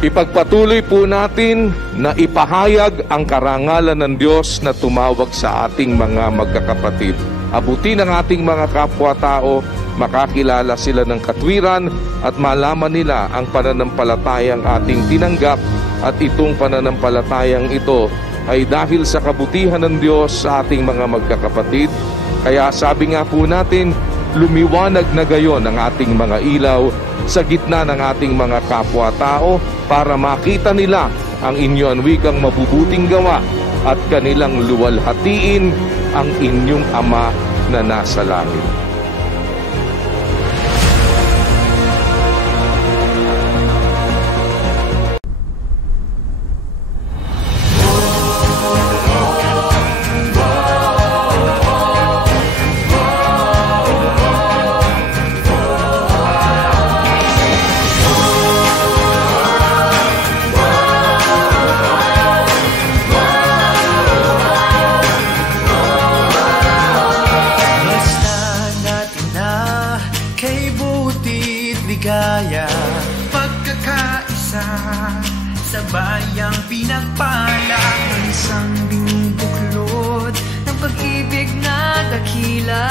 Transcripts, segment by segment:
Ipagpatuloy po natin na ipahayag ang karangalan ng Diyos na tumawag sa ating mga magkakapatid. Abutin ang ating mga kapwa-tao, makakilala sila ng katwiran at malaman nila ang pananampalatayang ating tinanggap, at itong pananampalatayang ito ay dahil sa kabutihan ng Diyos sa ating mga magkakapatid. Kaya sabi nga po natin, lumiwanag na gayon ang ating mga ilaw sa gitna ng ating mga kapwa-tao para makita nila ang inyong wikang mabubuting gawa at kanilang luwalhatiin ang inyong Ama na nasa langit. Pagkakaisa sa bayang pinagpala, isang binubuklod ng pag-ibig na dakila.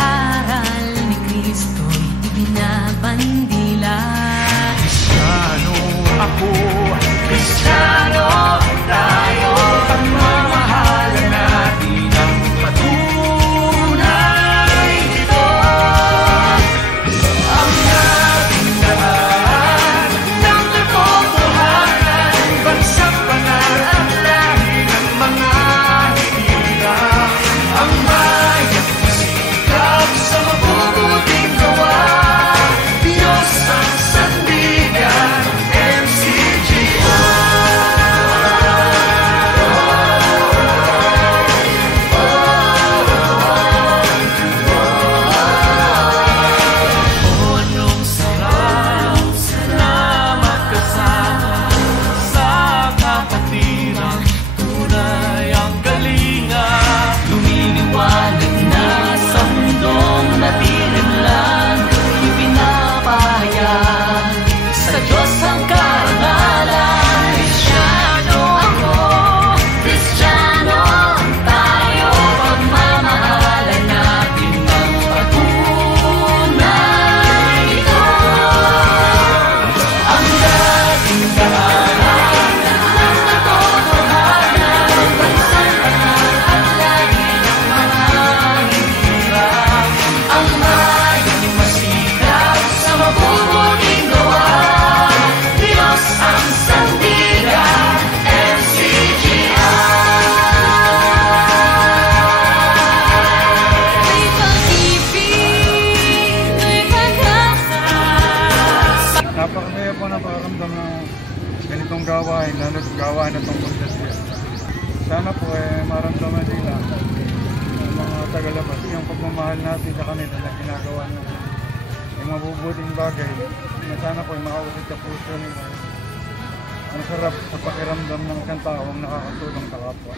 Aral ni Kristo'y ibinabandila. Kristiyano ako, Kristiyano tayo, pagmamahalan natin ang patunay ito. Ang ating lahat ng katotohanan, bansang banal at lahi ng mga hirap. Ang bayang masikap sa mabubuting gawa, Diyos ang sandigan, MCGI. Onong sarap na magkasama sa kapatiran, tunay ang galinga. Lumiliwanag na sa mundong natirinlan, ipinapahayag sa Diyos ang karangalan. Kristiyano ako, Kristiyano tayo, pagmamahalan natin ang patunay ito. Ang dating daan ng katotohanan, bansang banal at lagi ng mga hirap. Ang bayang masikap sa mabubuting gawa, Diyos ang sandigan, MCGI. May pag-ibig, may pag-asa. Napakasaya po na pakiramdam ng ganitong gawain, lalo sa gawain na tungkol sa siya. Sana po maramdaman nila ng mga tagalabas yung pagmamahal natin sa kanila na ginagawa natin. Yung mabubuting bagay na sana po makaulit sa puso nila. Ang sarap sa pakiramdam ng isang taong nakakatulong sa kapwa.